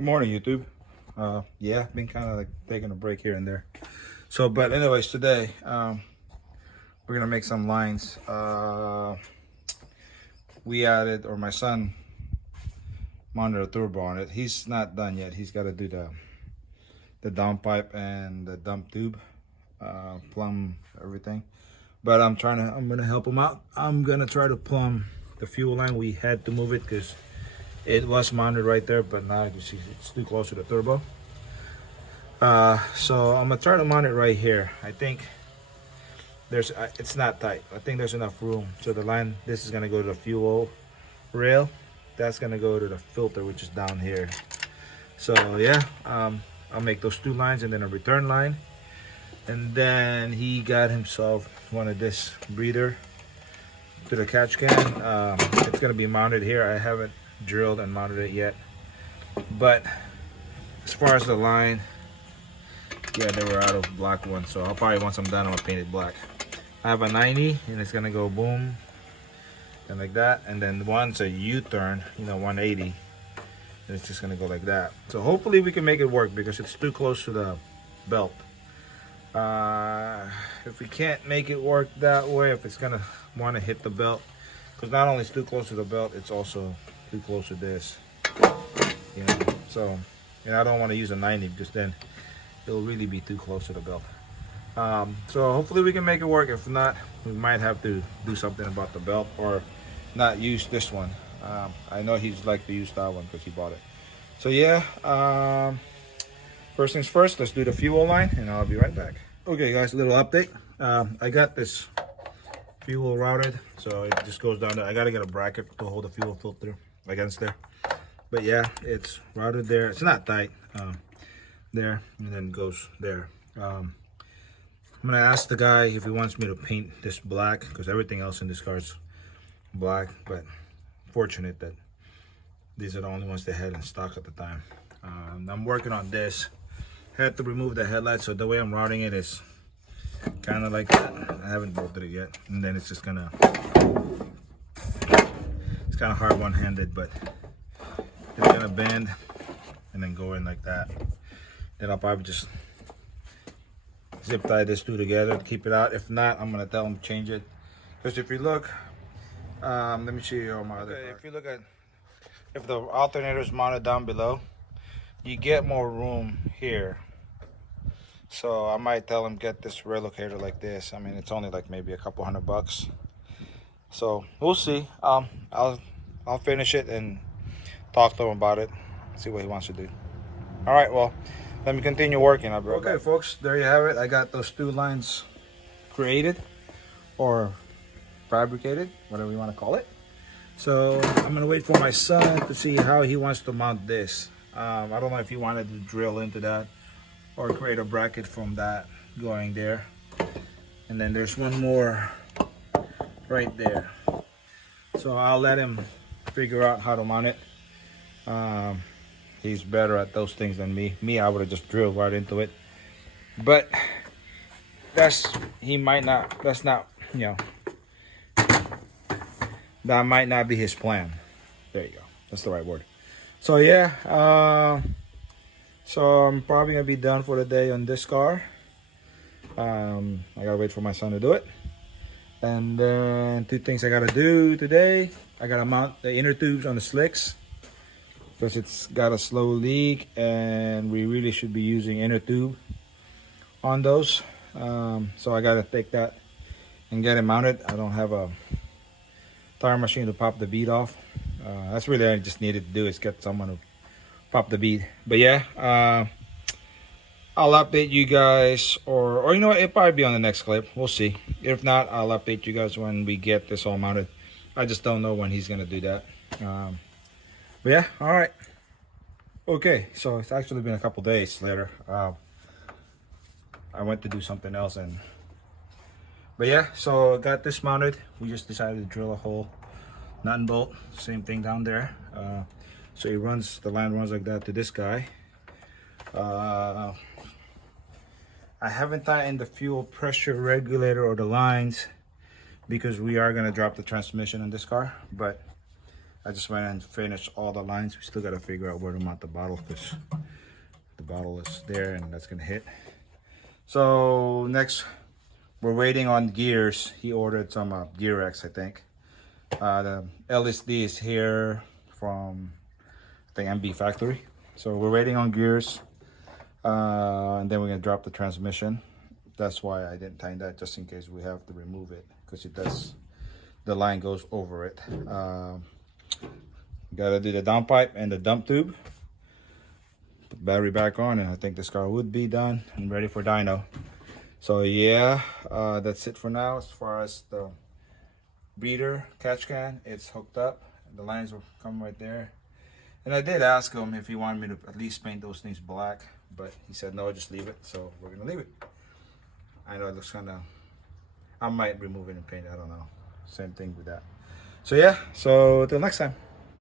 Good morning, YouTube. Yeah, been kind of like taking a break here and there. So, but anyways, today we're gonna make some lines. We added, or my son mounted a turbo on it. He's not done yet. He's got to do the downpipe and the dump tube, plumb everything. But I'm gonna help him out. I'm gonna try to plumb the fuel line. We had to move it because it was mounted right there, but now you see it's too close to the turbo. So I'm gonna try to mount it right here. I think it's not tight. I think there's enough room. So the line, this is gonna go to the fuel rail. That's gonna go to the filter, which is down here. So yeah, I'll make those two lines and then a return line. And then he got himself one of this breather to the catch can. It's gonna be mounted here. I haven't drilled and mounted it yet, but as far as the line, yeah, they were out of black ones, so I'll probably, once I'm done, I'm gonna paint it black. I have a 90 and it's gonna go boom and like that, and then one's a U-turn, 180, and it's just gonna go like that. So hopefully we can make it work because it's too close to the belt. If we can't make it work that way, if it's gonna want to hit the belt, because not only it's too close to the belt, it's also too close to this, so, and I don't want to use a 90 because then it'll really be too close to the belt. So hopefully we can make it work. If not, we might have to do something about the belt or not use this one. I know he's like to use that one because he bought it. So yeah, first things first, let's do the fuel line and I'll be right back. Okay guys, a little update. I got this fuel routed, so it just goes down there. I gotta get a bracket to hold the fuel filter against there, but yeah, it's routed there. It's not tight, there, and then goes there. I'm gonna ask the guy if he wants me to paint this black because everything else in this car is black, but fortunate that these are the only ones they had in stock at the time. I'm working on this. Had to remove the headlight, so the way I'm routing it is kind of like that. I haven't bolted it yet, and then it's just gonna, it's kind of hard one-handed, but it's gonna bend and then go in like that. Then I'll probably just zip tie this two together to keep it out. If not, I'm gonna tell him to change it, because if you look, let me show you on my other car. If you look at, if the alternator is mounted down below, you get more room here. So I might tell him get this relocator like this. I mean, it's only like maybe a couple $100. So we'll see. I'll finish it and talk to him about it, see what he wants to do. All right, well, let me continue working. Okay folks, there you have it. I got those two lines created or fabricated, whatever you want to call it. So I'm gonna wait for my son to see how he wants to mount this. I don't know if he wanted to drill into that or create a bracket from that going there. And then there's one more right there. So I'll let him figure out how to mount it. He's better at those things than me. I would have just drilled right into it. But he might not, that's not, that might not be his plan. There you go. That's the right word. So yeah, so I'm probably gonna be done for the day on this car. I gotta wait for my son to do it. And then two things I gotta do today. I gotta mount the inner tubes on the slicks because it's got a slow leak and we really should be using inner tube on those. So I gotta take that and get it mounted. I don't have a tire machine to pop the bead off. That's really all I just needed to do, is get someone to pop the bead. But yeah, I'll update you guys, or you know what, it'll probably be on the next clip. We'll see. If not, I'll update you guys when we get this all mounted. I just don't know when he's gonna do that. But yeah, all right. Okay, so it's actually been a couple days later. I went to do something else, but yeah, so got this mounted. We just decided to drill a hole, nut and bolt, same thing down there. So he runs, the line runs like that to this guy. I haven't tightened the fuel pressure regulator or the lines because we are gonna drop the transmission in this car, but I just went and finished all the lines. We still got to figure out where to mount the bottle, because the bottle is there and that's gonna hit. So next, we're waiting on gears. He ordered some Gear X, I think. The LSD is here from, I think, MB Factory. So we're waiting on gears, and then we're gonna drop the transmission. That's why I didn't tighten that, just in case we have to remove it, because it does, the line goes over it. Gotta do the downpipe and the dump tube. Put the battery back on, and I think this car would be done and ready for dyno. So yeah, that's it for now. As far as the breeder catch can, it's hooked up. The lines will come right there. And I did ask him if he wanted me to at least paint those things black, but he said no, just leave it. So we're gonna leave it. I know it looks kind of, I might remove it and paint it, I don't know. Same thing with that. So yeah, so till next time.